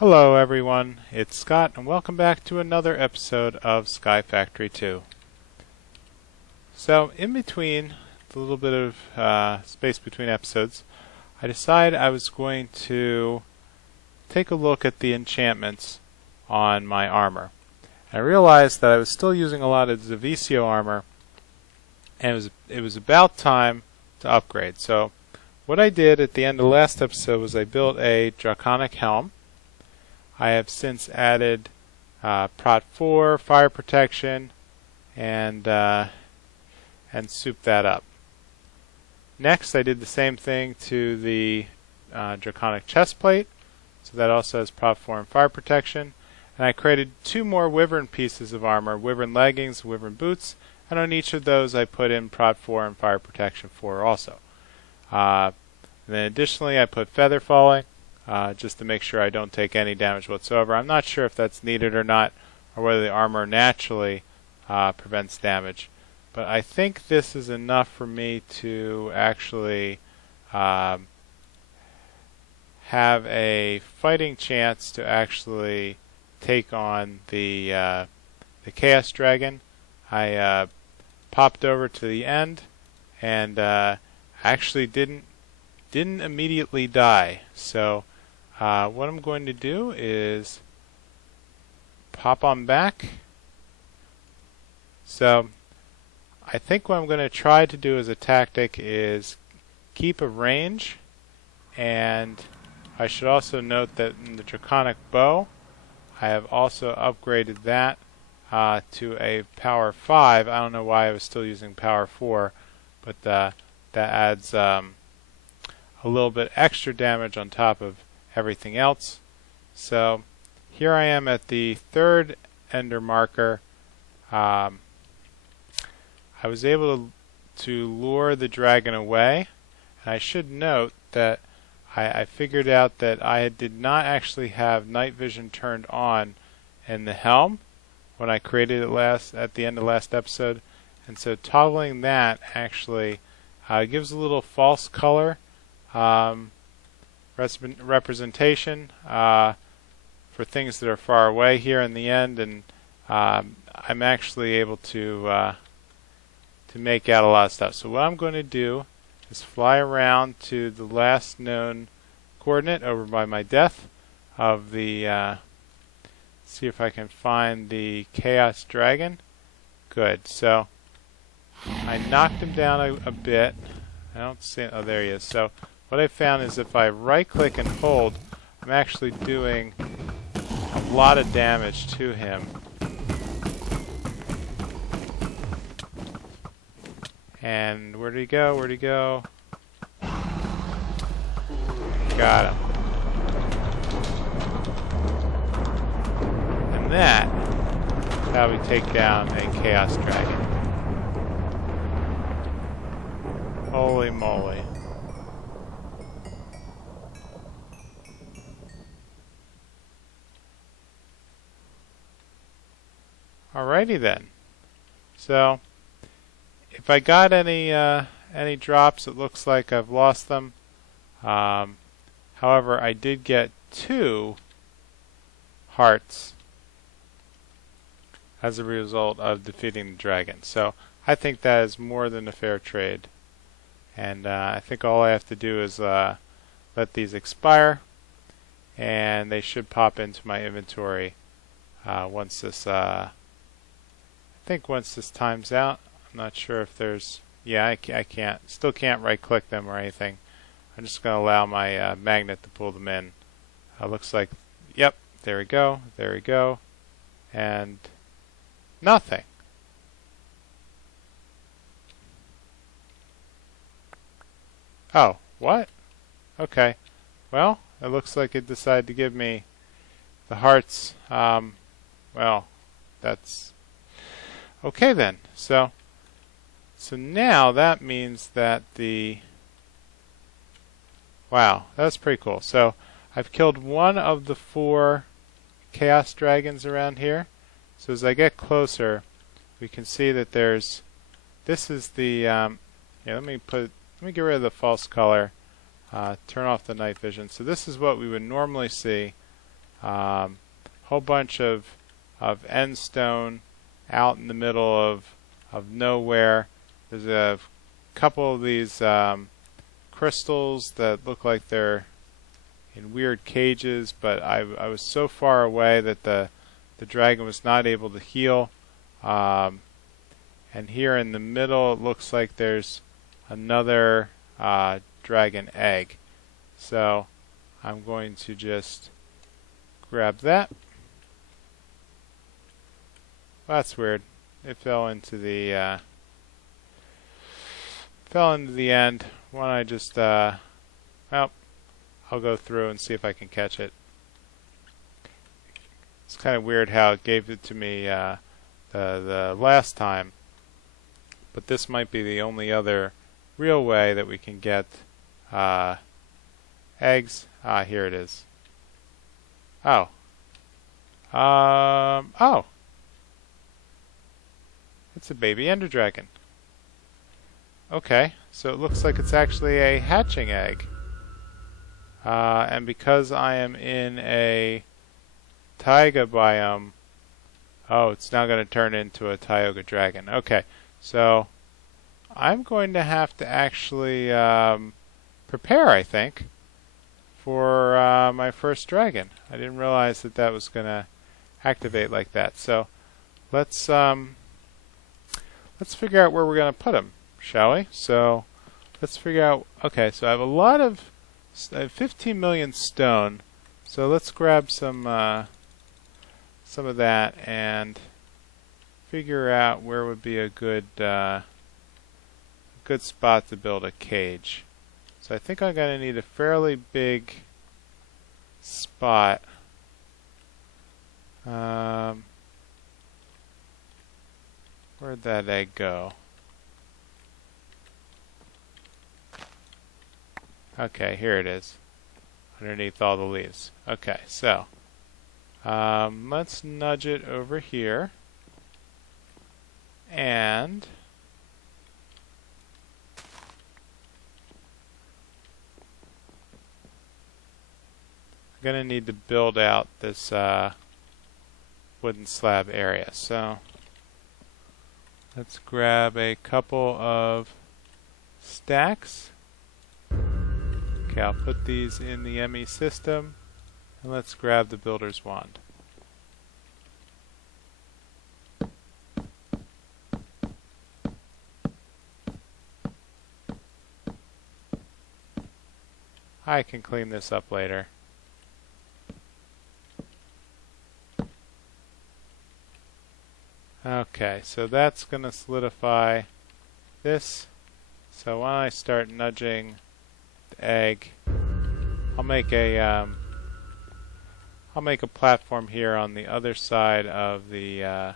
Hello everyone, it's Scott and welcome back to another episode of Sky Factory 2. So in between, the little bit of space between episodes, I decided I was going to take a look at the enchantments on my armor. I realized that I was still using a lot of Zavisio armor and it was about time to upgrade. So what I did at the end of the last episode was I built a draconic helm. I have since added Prot 4, fire protection, and souped that up. Next, I did the same thing to the draconic chestplate, so that also has Prot 4 and fire protection. And I created two more wyvern pieces of armor, wyvern leggings, wyvern boots, and on each of those I put in Prot 4 and fire protection 4 also. And then additionally, I put feather falling. Just to make sure I don't take any damage whatsoever. I'm not sure if that's needed or not, or whether the armor naturally prevents damage. But I think this is enough for me to actually have a fighting chance to actually take on the Chaos Dragon. I popped over to the end and actually didn't immediately die. So what I'm going to do is pop on back. So I think what I'm going to try to do as a tactic is keep a range, and I should also note that in the draconic bow I have also upgraded that to a power 5. I don't know why I was still using power 4, but that adds a little bit extra damage on top of everything else. So here I am at the third ender marker. I was able to lure the dragon away, and I should note that I figured out that I did not actually have night vision turned on in the helm when I created it at the end of last episode, and so toggling that actually gives a little false color representation for things that are far away here in the end, and I'm actually able to make out a lot of stuff. So what I'm going to do is fly around to the last known coordinate over by my death of the see if I can find the Chaos Dragon. Good. So I knocked him down a bit. I don't see it. Oh, there he is. So what I found is if I right click and hold, I'm actually doing a lot of damage to him. And where'd he go? Where'd he go? Got him. And that is how we take down a Chaos Dragon. Holy moly. Alrighty then. So if I got any drops, it looks like I've lost them. However, I did get 2 hearts as a result of defeating the dragon. So I think that is more than a fair trade. And I think all I have to do is let these expire, and they should pop into my inventory once this once this time's out. I'm not sure if there's... Yeah, I still can't right click them or anything. I'm just going to allow my magnet to pull them in. Looks like, yep, there we go, and nothing. Oh, what? Okay, well, it looks like it decided to give me the hearts. Well, that's okay then. So now that means that wow, that's pretty cool. So I've killed one of the 4 Chaos Dragons around here. So as I get closer, we can see that this is the let me get rid of the false color, turn off the night vision. So this is what we would normally see Whole bunch of end stone out in the middle of nowhere. There's a couple of these crystals that look like they're in weird cages, but I was so far away that the dragon was not able to heal. And here in the middle it looks like there's another dragon egg. So I'm going to just grab that. That's weird. It fell into the end. Why don't I just well, I'll go through and see if I can catch it. It's kind of weird how it gave it to me the last time, but this might be the only other real way that we can get eggs. Here it is. Oh. Oh. It's a baby Ender Dragon. Okay, so it looks like it's actually a hatching egg. And because I am in a taiga biome, oh, it's now going to turn into a Tioga Dragon. Okay, so I'm going to have to actually prepare, I think, for my first dragon. I didn't realize that that was going to activate like that. So let's figure out where we're going to put him, shall we? So let's figure out. Okay, so I have a lot of 15 million stone. So let's grab some of that and figure out where would be a good spot to build a cage. So I think I'm going to need a fairly big spot. Where'd that egg go? Okay, here it is, underneath all the leaves. Okay, so let's nudge it over here, and I'm going to need to build out this wooden slab area. So let's grab a couple of stacks. Okay, I'll put these in the ME system, and let's grab the builder's wand. I can clean this up later. Okay, so that's going to solidify this. So when I start nudging the egg, I'll make a platform here on the other side of the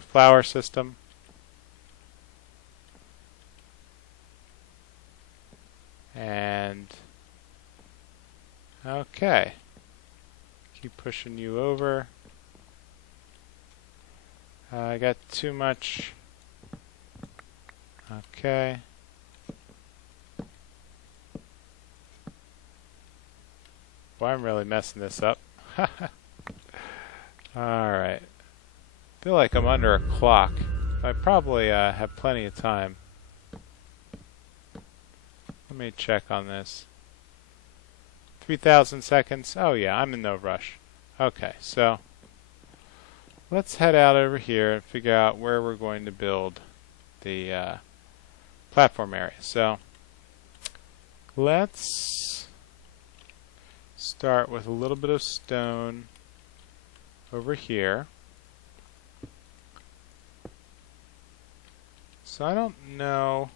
flower system. And okay, keep pushing you over. I got too much. Okay. Boy, I'm really messing this up. Alright. Feel like I'm under a clock. I probably have plenty of time. Let me check on this. 3,000 seconds. Oh yeah, I'm in no rush. Okay, so let's head out over here and figure out where we're going to build the platform area. So let's start with a little bit of stone over here. So I don't know.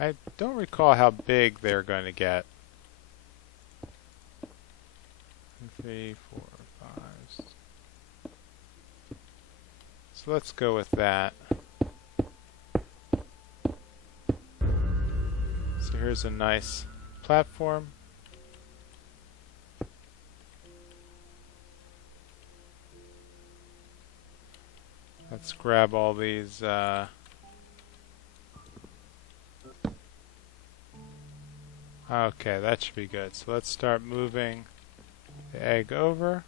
I don't recall how big they're going to get. 3, 4, 5. So let's go with that. So here's a nice platform. Let's grab all these Okay, that should be good. So let's start moving the egg over.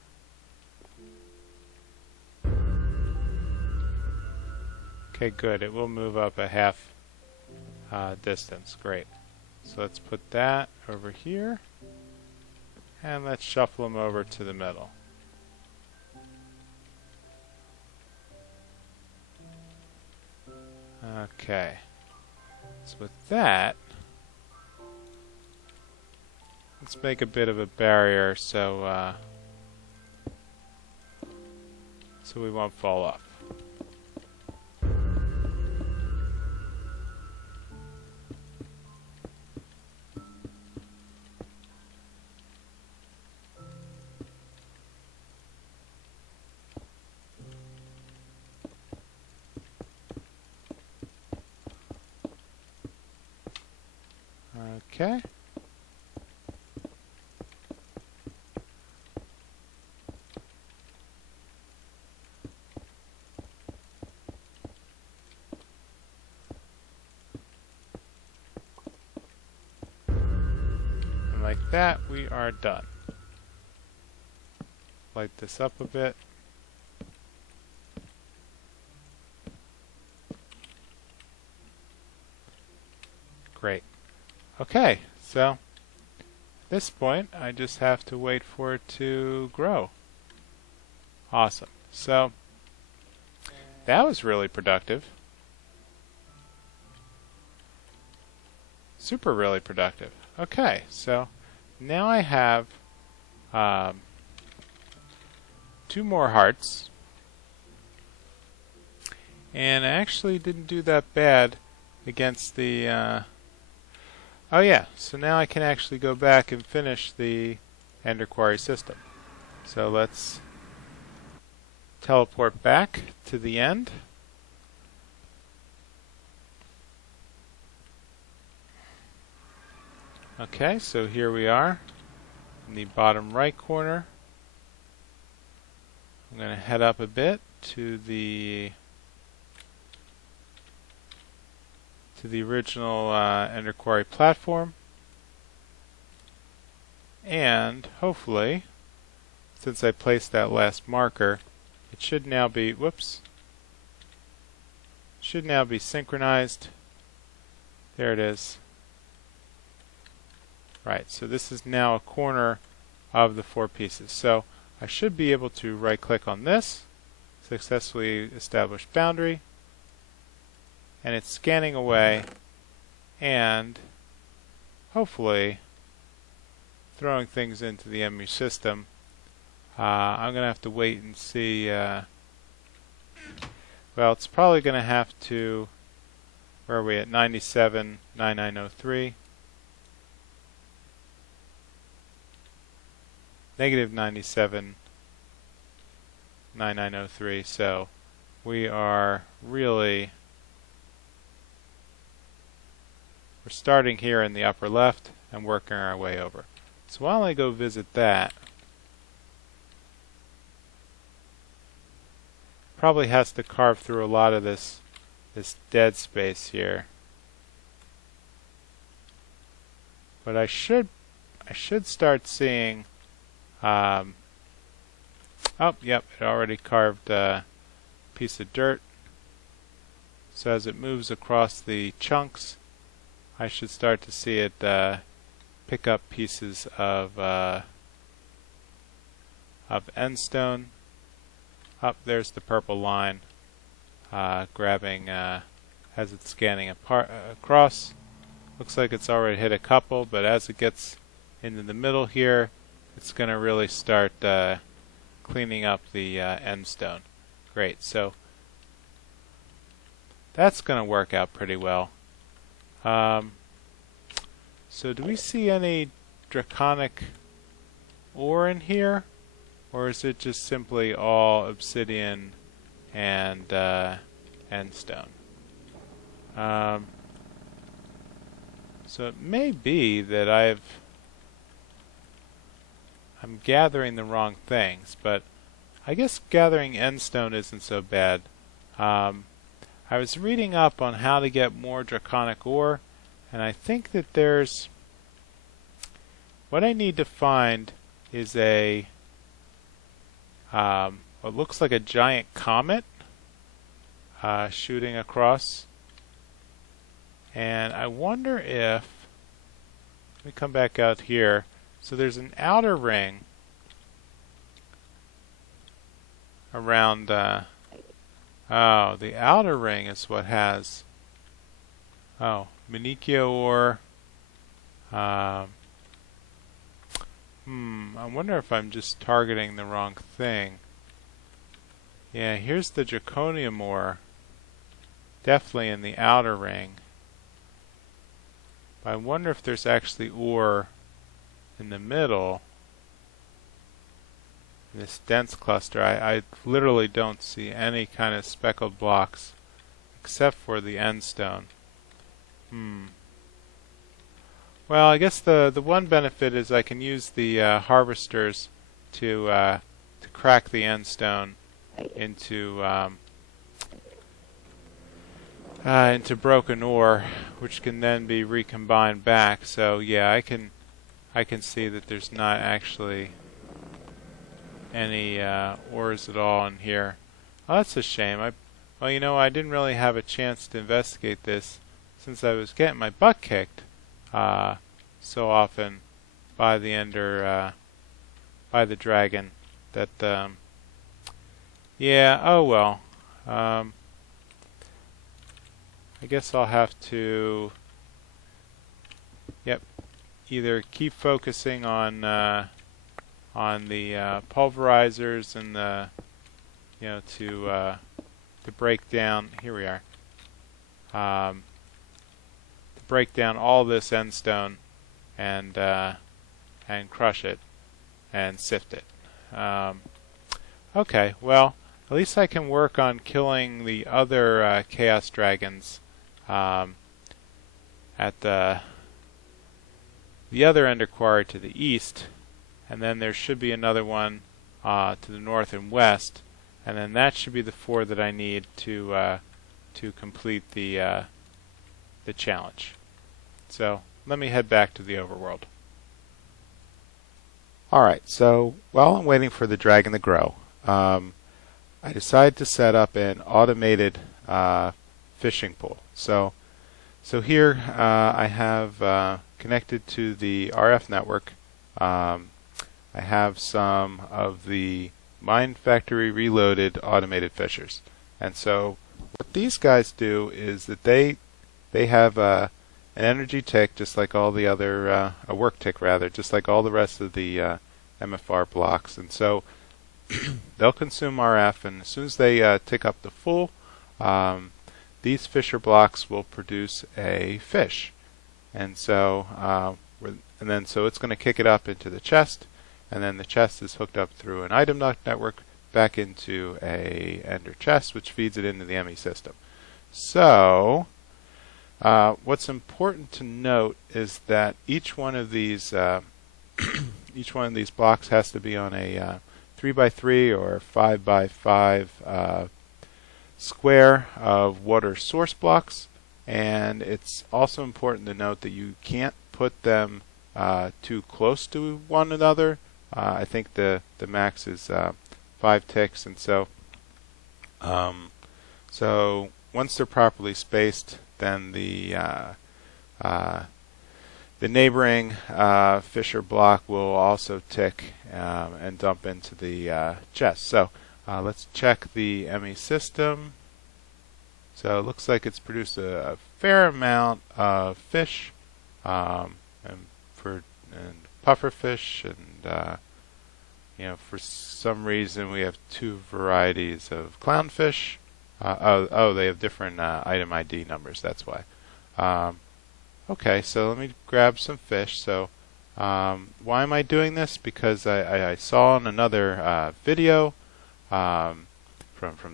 Okay, good. It will move up a half distance. Great. So let's put that over here. And let's shuffle them over to the middle. Okay. So with that, let's make a bit of a barrier so we won't fall off. Okay. And like that, we are done. Light this up a bit. Great. Okay, so at this point, I just have to wait for it to grow. Awesome. So that was really productive. Super really productive. Okay, so now I have 2 more hearts. And I actually didn't do that bad against the oh yeah, so now I can actually go back and finish the Ender Quarry system. So let's teleport back to the end. Okay, so here we are in the bottom right corner. I'm going to head up a bit to the original Ender Quarry platform, and hopefully, since I placed that last marker, it should now be should now be synchronized. There it is. Right, so this is now a corner of the 4 pieces. So I should be able to right click on this, successfully establish boundary, and it's scanning away and hopefully throwing things into the MU system. I'm going to have to wait and see. Well, it's probably going to have to, where are we at? 97, 9903. Negative 97, 9903. So we are really, we're starting here in the upper left and working our way over. So while I go visit that, probably has to carve through a lot of this dead space here. But I should start seeing oh, yep, it already carved a piece of dirt. So as it moves across the chunks, I should start to see it pick up pieces of end stone. Up there's the purple line, grabbing as it's scanning across. Looks like it's already hit a couple, but as it gets into the middle here, it's going to really start cleaning up the end stone. Great, so that's going to work out pretty well. So do we see any draconic ore in here? Or is it just simply all obsidian and end stone? So it may be that I'm gathering the wrong things, but I guess gathering end stone isn't so bad. I was reading up on how to get more draconic ore, and I think that there's what I need to find is a what looks like a giant comet shooting across. And I wonder if, let me come back out here. So there's an outer ring around, oh, the outer ring is what has, oh, Manicchio ore. I wonder if I'm just targeting the wrong thing. Yeah, here's the Draconium ore. Definitely in the outer ring. But I wonder if there's actually ore in the middle. In this dense cluster. I literally don't see any kind of speckled blocks except for the end stone. Well, I guess the one benefit is I can use the harvesters to crack the end stone into broken ore, which can then be recombined back. So yeah, I can see that there's not actually any ores at all in here. Oh, that's a shame. Well, you know, I didn't really have a chance to investigate this since I was getting my butt kicked so often by the by the dragon that yeah, oh well. I guess I'll have to either keep focusing on the pulverizers and the to break down, here we are, to break down all this end stone and crush it and sift it. Okay, well, at least I can work on killing the other chaos dragons at the other Ender Quarry to the east, and then there should be another one to the north and west, and then that should be the 4 that I need to complete the challenge. So let me head back to the overworld. Alright, so while I'm waiting for the dragon to grow, I decided to set up an automated fishing pool. So here I have connected to the RF network. I have some of the Mine Factory Reloaded automated fishers. And so what these guys do is that they have an energy tick just like all the other, a work tick rather, just like all the rest of the MFR blocks. And so they'll consume RF, and as soon as they tick up to full, these fisher blocks will produce a fish. And so so it's going to kick it up into the chest, and then the chest is hooked up through an item network back into a Ender chest, which feeds it into the ME system. So what's important to note is that each one of these blocks has to be on a 3x3 or 5x5 square of water source blocks, and it's also important to note that you can't put them too close to one another. I think the max is 5 ticks, and so once they're properly spaced, then the neighboring fisher block will also tick and dump into the chest. So let's check the ME system. So it looks like it's produced a fair amount of fish, and pufferfish, and for some reason we have 2 varieties of clownfish. They have different item ID numbers. That's why. Okay, so let me grab some fish. So why am I doing this? Because I saw in another video from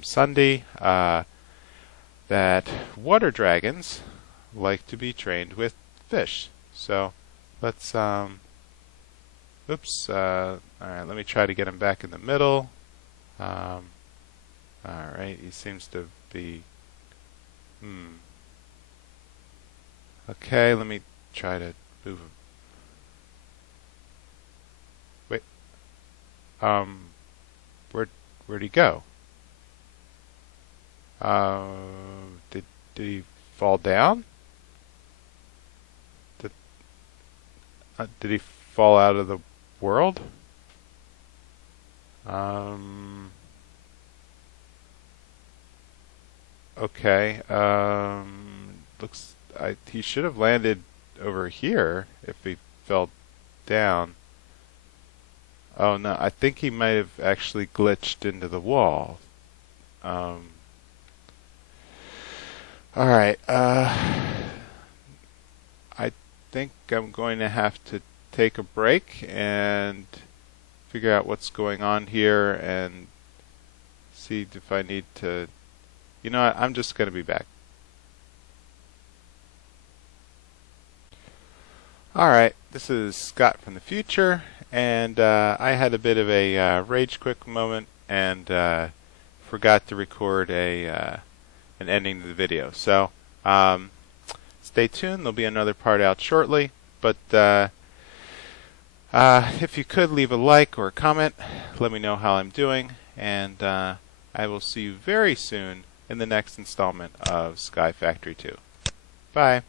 Sunday that water dragons like to be trained with fish. So let's all right, let me try to get him back in the middle. All right, he seems to be okay, let me try to move him. Where where'd he go? Did he fall down? Did he fall out of the world? Okay. He should have landed over here if he fell down. Oh no, I think he might have actually glitched into the wall. Alright, I think I'm going to have to take a break and figure out what's going on here and see if I need to... You know what, I'm just going to be back. Alright, this is Scott from the future, and I had a bit of a rage quit moment and forgot to record an ending to the video. So stay tuned, there'll be another part out shortly, but if you could leave a like or a comment, let me know how I'm doing, and I will see you very soon in the next installment of Sky Factory 2. Bye.